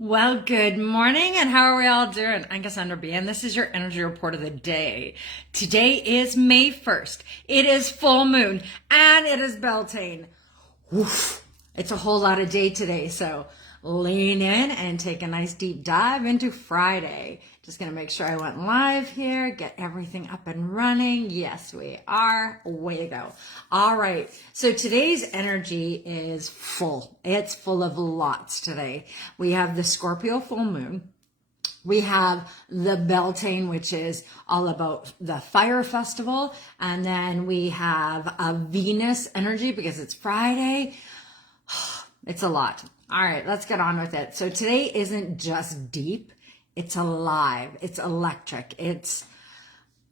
Well, good morning, and how are we all doing? I'm Cassandra B, and this is your energy report of the day. Today is May 1st. It is full moon, and it is Beltane. Woof. It's a whole lot of day today, so lean in and take a nice deep dive into Friday. Just gonna make sure I went live here, get everything up and running. Yes, we are. Way to go. All right, so today's energy is full. It's full of lots today. We have the Scorpio full moon. We have the Beltane, which is all about the fire festival. And then we have a Venus energy because it's Friday. It's a lot. All right, let's get on with it. So today isn't just deep, it's alive, it's electric, it's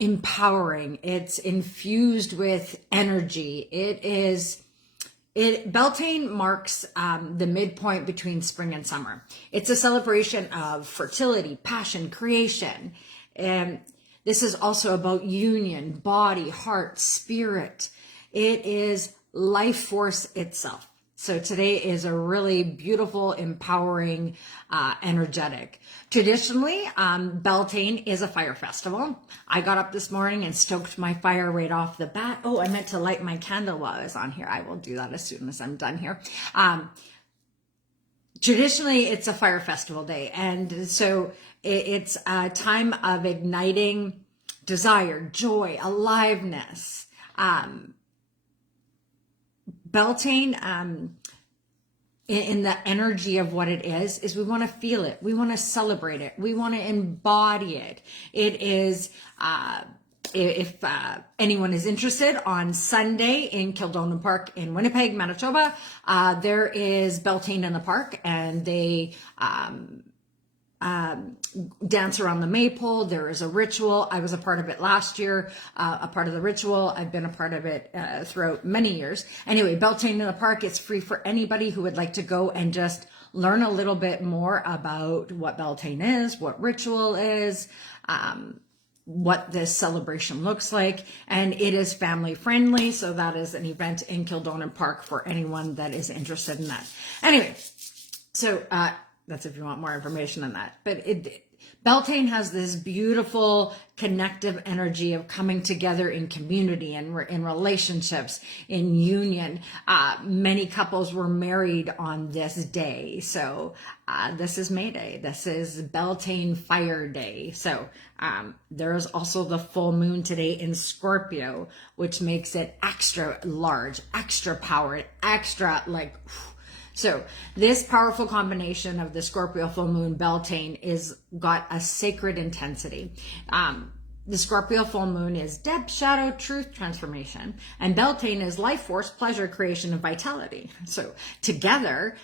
empowering, it's infused with energy. Beltane marks the midpoint between spring and summer. It's a celebration of fertility, passion, creation. And this is also about union, body, heart, spirit. It is life force itself. So today is a really beautiful, empowering, energetic. Traditionally, Beltane is a fire festival. I got up this morning and stoked my fire right off the bat. Oh, I meant to light my candle while I was on here. I will do that as soon as I'm done here. Traditionally, it's a fire festival day. And so it's a time of igniting desire, joy, aliveness. Beltane, in the energy of what it is we want to feel it. We want to celebrate it. We want to embody it. It is, if anyone is interested, on Sunday in Kildonan Park in Winnipeg, Manitoba, there is Beltane in the park, and they dance around the maypole. There is a ritual. I was a part of it last year, a part of the ritual. I've been a part of it throughout many years. Anyway, Beltane in the park, it's free for anybody who would like to go and just learn a little bit more about what Beltane is, what ritual is, what this celebration looks like. And it is family friendly. So that is an event in Kildonan Park for anyone that is interested in that. Anyway, so, that's if you want more information on that. But Beltane has this beautiful connective energy of coming together in community and in relationships, in union. Many couples were married on this day. So this is May Day. This is Beltane Fire Day. So there is also the full moon today in Scorpio, which makes it extra large, extra powered, extra like... So this powerful combination of the Scorpio full moon Beltane is got a sacred intensity. The Scorpio full moon is depth, shadow, truth, transformation. And Beltane is life force, pleasure, creation, and vitality. So together,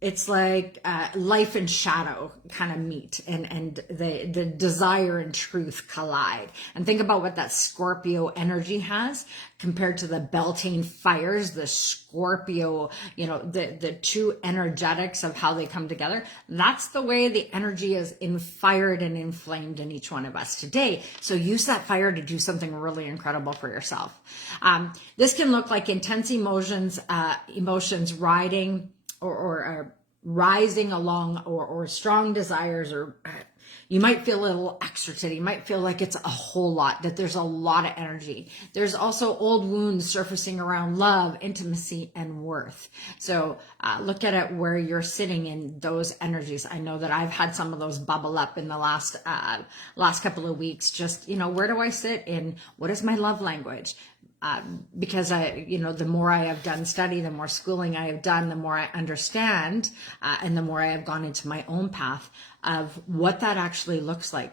it's like life and shadow kind of meet, and the desire and truth collide. And think about what that Scorpio energy has compared to the Beltane fires, the Scorpio, the two energetics of how they come together. That's the way the energy is fired and inflamed in each one of us today. So use that fire to do something really incredible for yourself. This can look like intense emotions riding or rising along, or strong desires, or you might feel a little extra today. You might feel like it's a whole lot, that there's a lot of energy. There's also old wounds surfacing around love, intimacy, and worth. So look at it where you're sitting in those energies. I know that I've had some of those bubble up in the last couple of weeks. Just, where do I sit in what is my love language? Because the more I have done study, the more schooling I have done, the more I understand, and the more I have gone into my own path of what that actually looks like,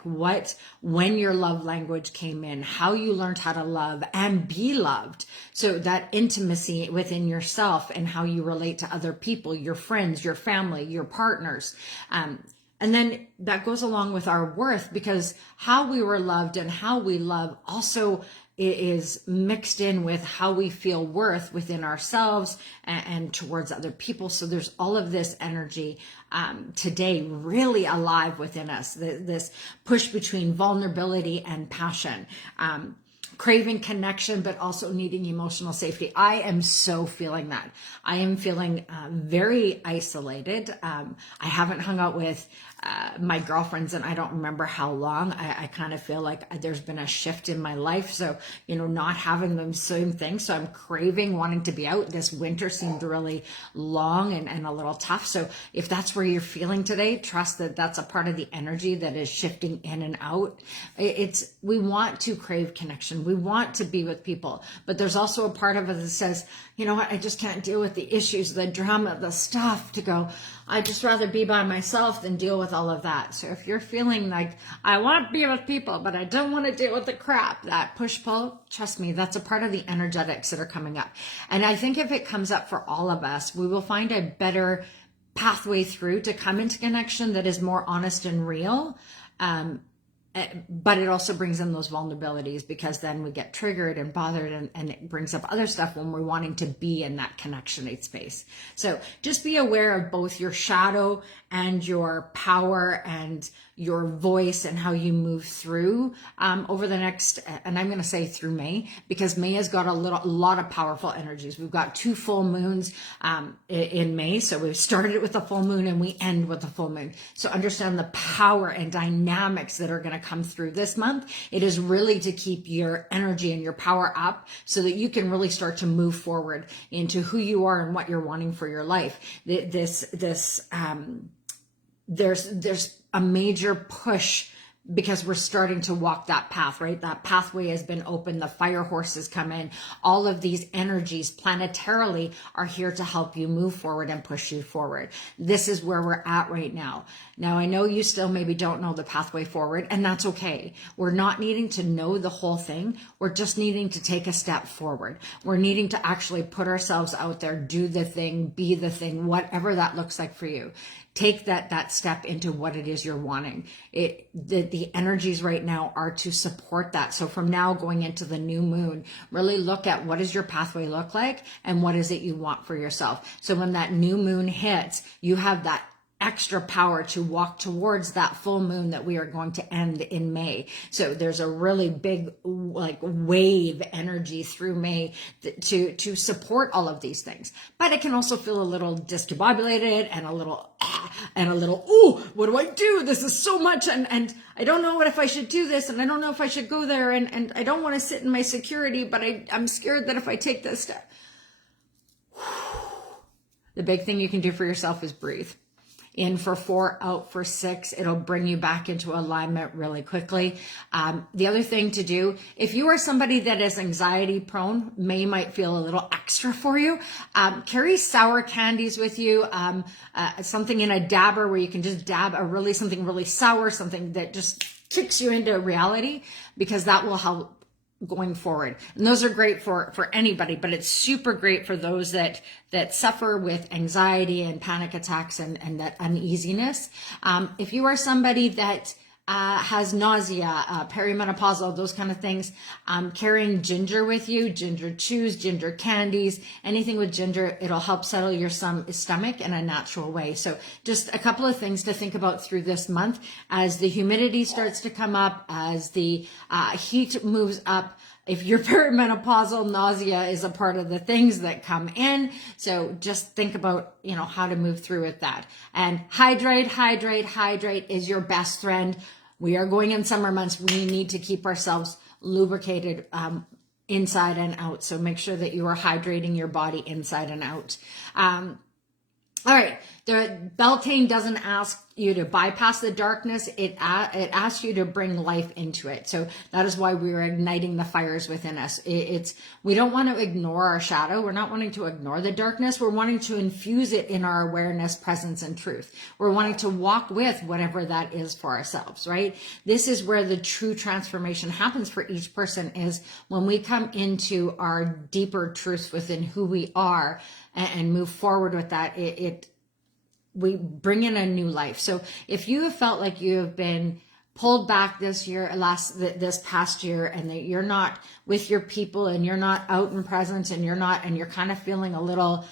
when your love language came in, how you learned how to love and be loved. So that intimacy within yourself and how you relate to other people, your friends, your family, your partners. And then that goes along with our worth, because how we were loved and how we love also is mixed in with how we feel worth within ourselves and towards other people. So there's all of this energy today really alive within us, this push between vulnerability and passion. craving connection, but also needing emotional safety. I am so feeling that. I am feeling very isolated. I haven't hung out with my girlfriends and I don't remember how long. I kind of feel like there's been a shift in my life. So, not having the same thing. So I'm craving wanting to be out. This winter seemed really long and a little tough. So if that's where you're feeling today, trust that that's a part of the energy that is shifting in and out. We want to crave connection. We want to be with people, but there's also a part of it that says, you know what, I just can't deal with the issues, the drama, the stuff, to go, I'd just rather be by myself than deal with all of that. So if you're feeling like, I want to be with people, but I don't want to deal with the crap, that push-pull, trust me, that's a part of the energetics that are coming up. And I think if it comes up for all of us, we will find a better pathway through to come into connection that is more honest and real. But it also brings in those vulnerabilities, because then we get triggered and bothered, and it brings up other stuff when we're wanting to be in that connectionate space. So just be aware of both your shadow and your power and your voice and how you move through over the next, and I'm going to say through May, because May has got a lot of powerful energies. We've got 2 full moons in May. So we've started with a full moon and we end with a full moon. So understand the power and dynamics that are going to come through this month. It is really to keep your energy and your power up so that you can really start to move forward into who you are and what you're wanting for your life. There's a major push because we're starting to walk that path, right? That pathway has been open. The fire horses come in. All of these energies planetarily are here to help you move forward and push you forward. This is where we're at right now. Now, I know you still maybe don't know the pathway forward, and that's okay. We're not needing to know the whole thing. We're just needing to take a step forward. We're needing to actually put ourselves out there, do the thing, be the thing, whatever that looks like for you. Take that step into what it is you're wanting. The energies right now are to support that. So from now going into the new moon, really look at what does your pathway look like and what is it you want for yourself. So when that new moon hits, you have that extra power to walk towards that full moon that we are going to end in May. So there's a really big wave energy through May to support all of these things. But it can also feel a little discombobulated and a little, oh, what do I do? This is so much. And I don't know if I should do this. And I don't know if I should go there. And I don't want to sit in my security, but I'm scared that if I take this step. The big thing you can do for yourself is breathe. In for 4, out for 6. It'll bring you back into alignment really quickly. The other thing to do, if you are somebody that is anxiety prone, May might feel a little extra for you. Carry sour candies with you, something in a dabber where you can just dab something really sour, something that just kicks you into reality, because that will help going forward. And those are great for anybody, but it's super great for those that suffer with anxiety and panic attacks and that uneasiness. If you are somebody that has nausea, perimenopausal, those kind of things, carrying ginger with you, ginger chews, ginger candies, anything with ginger, it'll help settle your stomach in a natural way. So just a couple of things to think about through this month as the humidity starts to come up, as the heat moves up. If you're perimenopausal, nausea is a part of the things that come in. So just think about, how to move through with that. And hydrate is your best friend. We are going in summer months. We need to keep ourselves lubricated inside and out. So make sure that you are hydrating your body inside and out. All right. The Beltane doesn't ask you to bypass the darkness. It asks you to bring life into it. So that is why we are igniting the fires within us. We don't want to ignore our shadow. We're not wanting to ignore the darkness. We're wanting to infuse it in our awareness, presence, and truth. We're wanting to walk with whatever that is for ourselves, right? This is where the true transformation happens for each person, is when we come into our deeper truth within who we are and move forward with that. We bring in a new life. So if you have felt like you have been pulled back this past year, and that you're not with your people and you're not out in presence and you're kind of feeling a little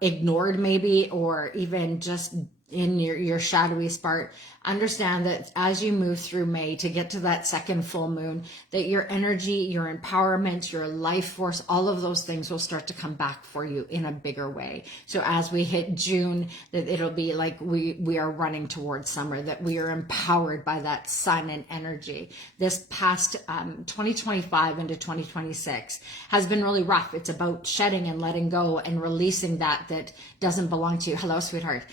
ignored maybe, or even just in your shadowy part, understand that as you move through May to get to that second full moon, that your energy, your empowerment, your life force, all of those things will start to come back for you in a bigger way. So as we hit June, that it'll be like we are running towards summer, that we are empowered by that sun and energy. This past 2025 into 2026 has been really rough. It's about shedding and letting go and releasing that doesn't belong to you. Hello, sweetheart.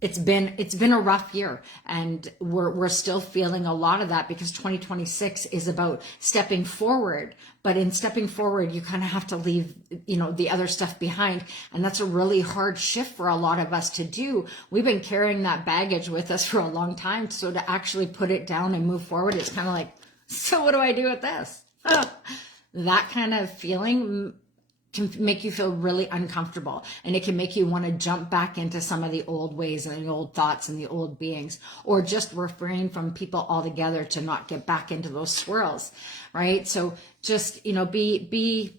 It's been a rough year, and we're still feeling a lot of that, because 2026 is about stepping forward. But in stepping forward, you kind of have to leave, the other stuff behind. And that's a really hard shift for a lot of us to do. We've been carrying that baggage with us for a long time. So to actually put it down and move forward, it's kind of like, so what do I do with this? That kind of feeling can make you feel really uncomfortable, and it can make you want to jump back into some of the old ways and the old thoughts and the old beings, or just refrain from people altogether to not get back into those swirls, right? So just, be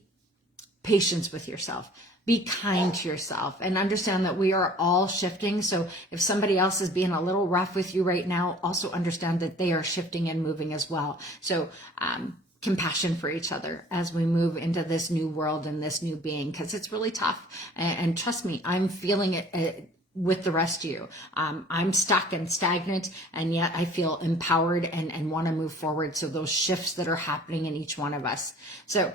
patient with yourself. Be kind to yourself, and understand that we are all shifting. So if somebody else is being a little rough with you right now, also understand that they are shifting and moving as well. So, compassion for each other as we move into this new world and this new being, because it's really tough. And trust me, I'm feeling it with the rest of you. I'm stuck and stagnant, and yet I feel empowered and want to move forward. So those shifts that are happening in each one of us. So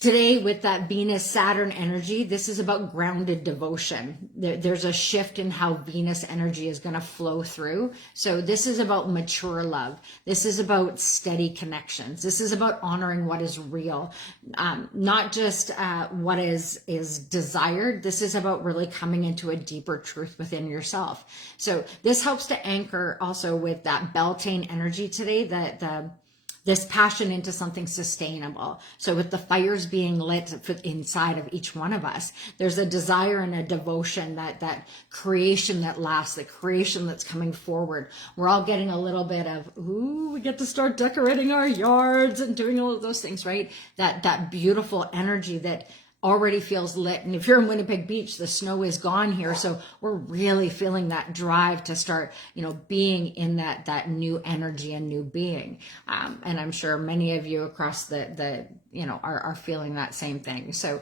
today, with that Venus-Saturn energy, this is about grounded devotion. There's a shift in how Venus energy is going to flow through. So this is about mature love. This is about steady connections. This is about honoring what is real, not just what is desired. This is about really coming into a deeper truth within yourself. So this helps to anchor also with that Beltane energy today, this passion into something sustainable. So with the fires being lit inside of each one of us, there's a desire and a devotion, that creation that lasts, the creation that's coming forward. We're all getting a little bit of, we get to start decorating our yards and doing all of those things, right? That beautiful energy that already feels lit. And if you're in Winnipeg Beach, the snow is gone here. So we're really feeling that drive to start, being in that new energy and new being. And I'm sure many of you across the are feeling that same thing. So,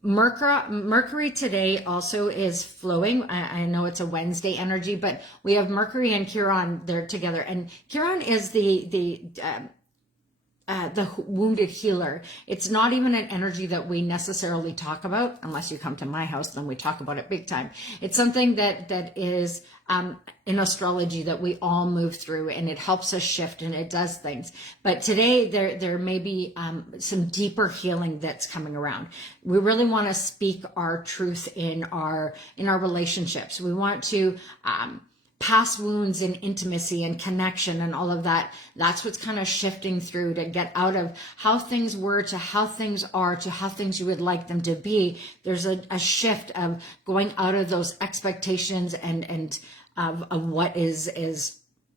Mercury today also is flowing. I know it's a Wednesday energy, but we have Mercury and Chiron there together. And Chiron is the wounded healer. It's not even an energy that we necessarily talk about, unless you come to my house, then we talk about it big time. It's something that is in astrology that we all move through, and it helps us shift and it does things. But today there may be some deeper healing that's coming around. We really want to speak our truth in our relationships. We want to past wounds and intimacy and connection and all of that. That's what's kind of shifting through, to get out of how things were to how things are to how things you would like them to be. There's a shift of going out of those expectations and of what is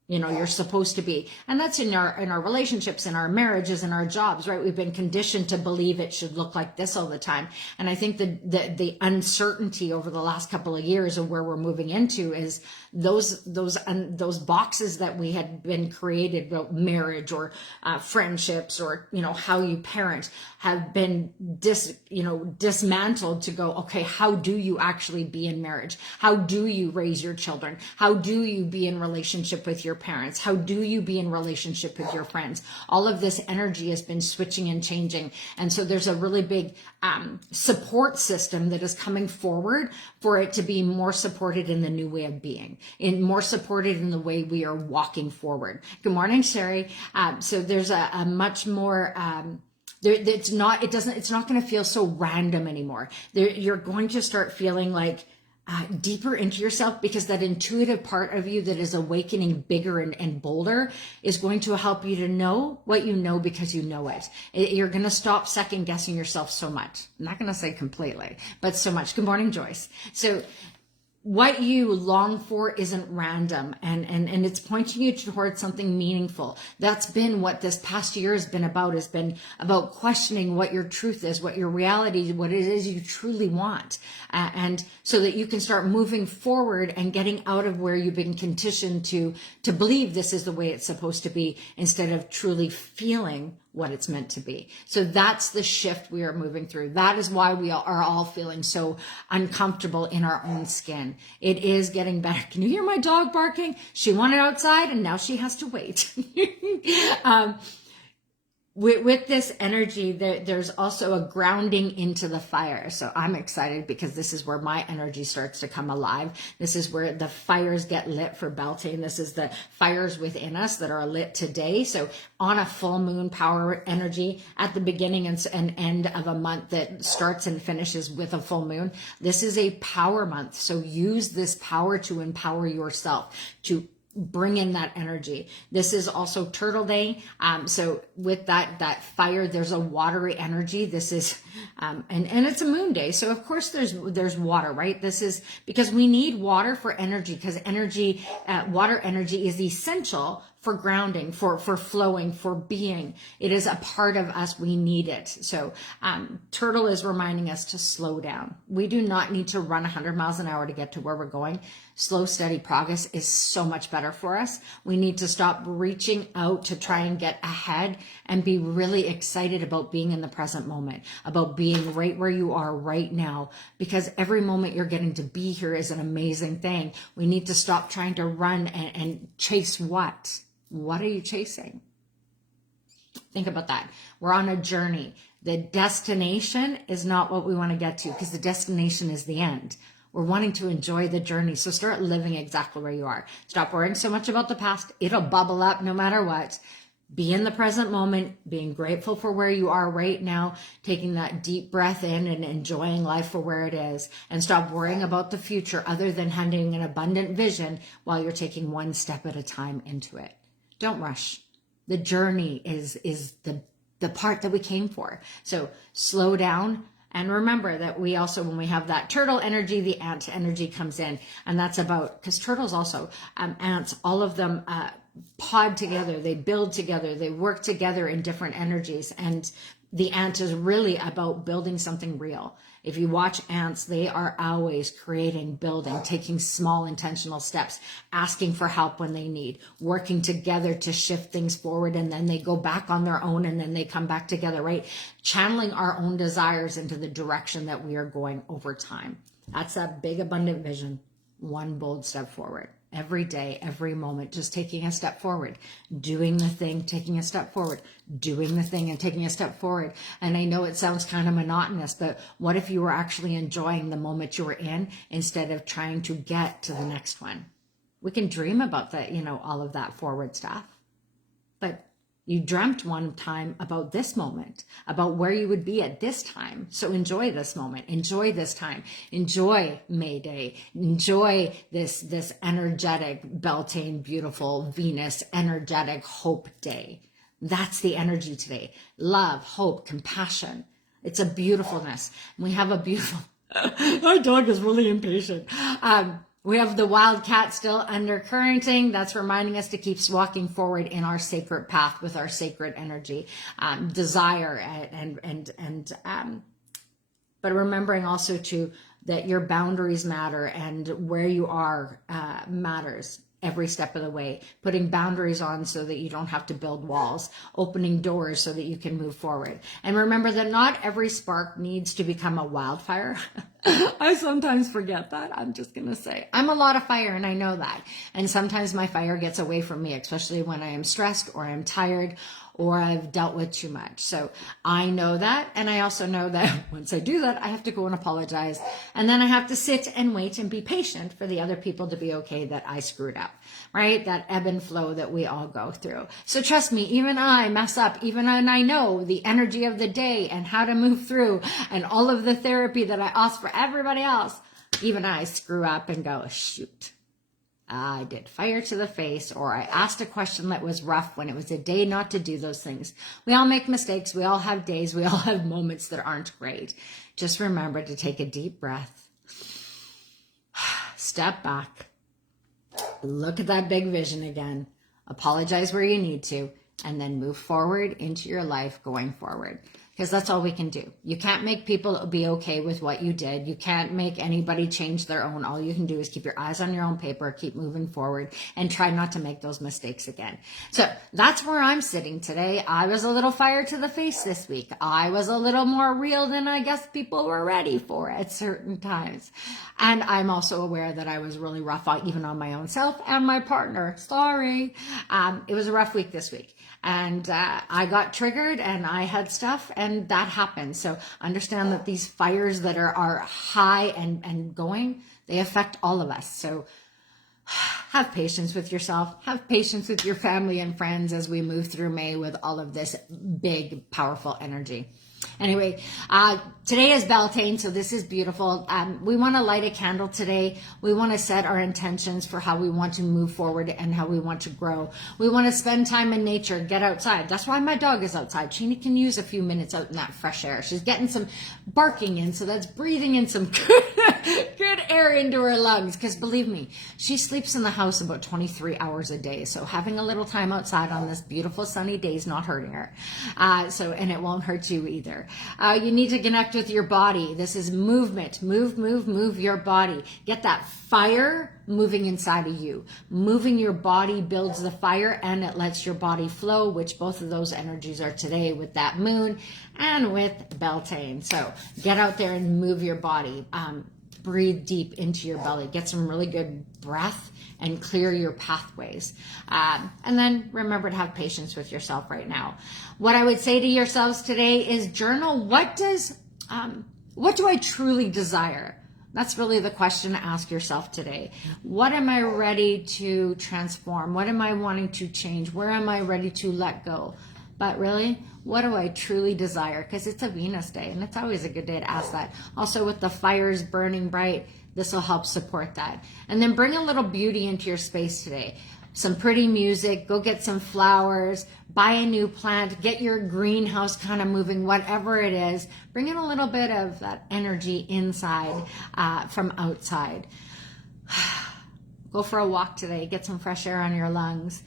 you're supposed to be. And that's in our relationships, in our marriages, in our jobs, right? We've been conditioned to believe it should look like this all the time. And I think the uncertainty over the last couple of years of where we're moving into is those boxes that we had been created about marriage or friendships or, how you parent have been dismantled to go, okay, how do you actually be in marriage? How do you raise your children? How do you be in relationship with your parents? How do you be in relationship with your friends? All of this energy has been switching and changing. And so there's a really big support system that is coming forward for it to be more supported in the new way of being, and more supported in the way we are walking forward. Good morning, Sherry. So there's a much more, it's not going to feel so random anymore. You're going to start feeling like deeper into yourself, because that intuitive part of you that is awakening bigger and bolder is going to help you to know what you know because you know it. You're going to stop second guessing yourself so much. I'm not going to say completely, but so much. Good morning, Joyce. So what you long for isn't random, and it's pointing you towards something meaningful. That's been what this past year has been about questioning what your truth is, what your reality, what it is you truly want. And so that you can start moving forward and getting out of where you've been conditioned to believe this is the way it's supposed to be, instead of truly feeling what it's meant to be. So that's the shift we are moving through. That is why we are all feeling so uncomfortable in our own skin. It is getting better. Can you hear my dog barking? She wanted outside and now she has to wait. With this energy, there's also a grounding into the fire. So I'm excited because this is where my energy starts to come alive. This is where the fires get lit for Beltane. This is the fires within us that are lit today. So on a full moon power energy at the beginning and end of a month that starts and finishes with a full moon, this is a power month. So use this power to empower yourself, to bring in that energy. This is also Turtle Day. So with that fire, there's a watery energy. This is, and it's a moon day. So of course there's water, right? This is because we need water for energy, because energy, water energy is essential for grounding, for flowing, for being. It is a part of us. We need it. So Turtle is reminding us to slow down. We do not need to run 100 miles an hour to get to where we're going. Slow, steady progress is so much better for us. We need to stop reaching out to try and get ahead and be really excited about being in the present moment, about being right where you are right now, because every moment you're getting to be here is an amazing thing. We need to stop trying to run and chase what? What are you chasing? Think about that. We're on a journey. The destination is not what we want to get to, because the destination is the end. We're wanting to enjoy the journey. So start living exactly where you are. Stop worrying so much about the past. It'll bubble up no matter what. Be in the present moment, being grateful for where you are right now, taking that deep breath in and enjoying life for where it is, and stop worrying about the future other than having an abundant vision while you're taking one step at a time into it. Don't rush. The journey is the part that we came for. So slow down. And remember that we also, when we have that turtle energy, the ant energy comes in. And that's about, because turtles also, ants, all of them pod together, they build together, they work together in different energies. And the ant is really about building something real. If you watch ants, they are always creating, building, taking small intentional steps, asking for help when they need, working together to shift things forward, and then they go back on their own and then they come back together, right? Channeling our own desires into the direction that we are going over time. That's that big abundant vision. One bold step forward. Every day, every moment, just taking a step forward, doing the thing, taking a step forward, doing the thing and taking a step forward. And I know it sounds kind of monotonous, but what if you were actually enjoying the moment you were in instead of trying to get to the next one? We can dream about that, all of that forward stuff. But you dreamt one time about this moment, about where you would be at this time. So enjoy this moment, enjoy this time, enjoy May Day, enjoy this energetic Beltane, beautiful Venus, energetic hope day. That's the energy today. Love, hope, compassion. It's a beautifulness. We have a beautiful, our dog is really impatient. We have the Wildcat still undercurrenting. That's reminding us to keep walking forward in our sacred path with our sacred energy, desire, but remembering also too that your boundaries matter and where you are matters every step of the way. Putting boundaries on so that you don't have to build walls, opening doors so that you can move forward. And remember that not every spark needs to become a wildfire. I sometimes forget that. I'm just going to say I'm a lot of fire, and I know that. And sometimes my fire gets away from me, especially when I am stressed or I'm tired or I've dealt with too much. So I know that. And I also know that once I do that, I have to go and apologize. And then I have to sit and wait and be patient for the other people to be okay that I screwed up, right? That ebb and flow that we all go through. So trust me, even I mess up, even when I know the energy of the day and how to move through and all of the therapy that I ask for everybody else, even I screw up and go, shoot. I did fire to the face, or I asked a question that was rough when it was a day not to do those things. We all make mistakes. We all have days. We all have moments that aren't great. Just remember to take a deep breath. Step back. Look at that big vision again. Apologize where you need to, and then move forward into your life going forward. Because that's all we can do. You can't make people be okay with what you did. You can't make anybody change their own. All you can do is keep your eyes on your own paper, keep moving forward, and try not to make those mistakes again. So that's where I'm sitting today. I was a little fire to the face this week. I was a little more real than I guess people were ready for at certain times. And I'm also aware that I was really rough, even on my own self and my partner. Sorry. It was a rough week this week. And I got triggered and I had stuff, and that happened. So understand that these fires that are high and going, they affect all of us. So have patience with yourself. Have patience with your family and friends as we move through May with all of this big, powerful energy. Anyway, today is Beltane, so this is beautiful. We want to light a candle today. We want to set our intentions for how we want to move forward and how we want to grow. We want to spend time in nature, get outside. That's why my dog is outside. She can use a few minutes out in that fresh air. She's getting some barking in, so that's breathing in some good air into her lungs. Because believe me, she sleeps in the house about 23 hours a day. So having a little time outside on this beautiful sunny day is not hurting her. And it won't hurt you either. You need to connect with your body. This is movement. Move your body. Get that fire moving inside of you. Moving your body builds the fire, and it lets your body flow, which both of those energies are today with that moon and with Beltane. So get out there and move your body. Breathe deep into your belly. Get some really good breath and clear your pathways. And then remember to have patience with yourself right now. What I would say to yourselves today is journal. What do I truly desire? That's really the question to ask yourself today. What am I ready to transform? What am I wanting to change? Where am I ready to let go? But really, what do I truly desire? Because it's a Venus day, and it's always a good day to ask that. Also, with the fires burning bright, this will help support that. And then bring a little beauty into your space today. Some pretty music, go get some flowers, buy a new plant, get your greenhouse kind of moving, whatever it is. Bring in a little bit of that energy inside from outside. Go for a walk today, get some fresh air on your lungs.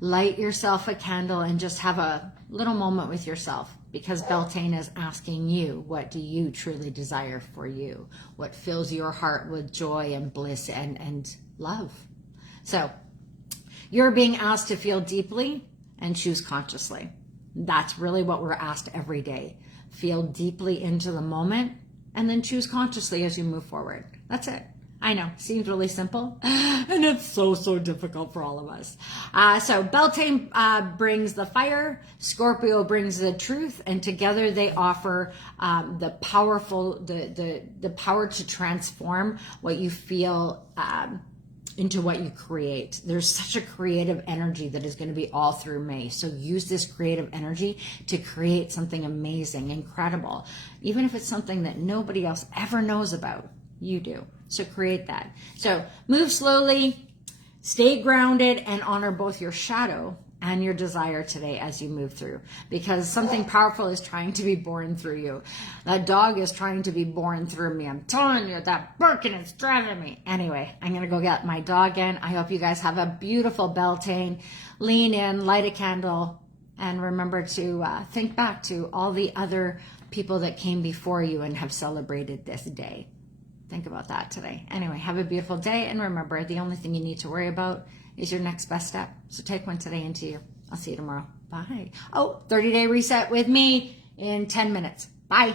Light yourself a candle and just have a little moment with yourself, because Beltane is asking you, what do you truly desire for you? What fills your heart with joy and bliss and love? So you're being asked to feel deeply and choose consciously. That's really what we're asked every day. Feel deeply into the moment and then choose consciously as you move forward. That's it. I know, seems really simple, and it's so difficult for all of us. So Beltane brings the fire, Scorpio brings the truth, and together they offer the power to transform what you feel into what you create. There's such a creative energy that is going to be all through May. So use this creative energy to create something amazing, incredible, even if it's something that nobody else ever knows about. You do. So create that. So move slowly, stay grounded, and honor both your shadow and your desire today as you move through, because something powerful is trying to be born through you. That dog is trying to be born through me. I'm telling you, that barking is driving me. Anyway, I'm going to go get my dog in. I hope you guys have a beautiful Beltane. Lean in, light a candle, and remember to think back to all the other people that came before you and have celebrated this day. Think about that today. Anyway, have a beautiful day. And remember, the only thing you need to worry about is your next best step. So take one today into you. I'll see you tomorrow. Bye. Oh, 30-day reset with me in 10 minutes. Bye.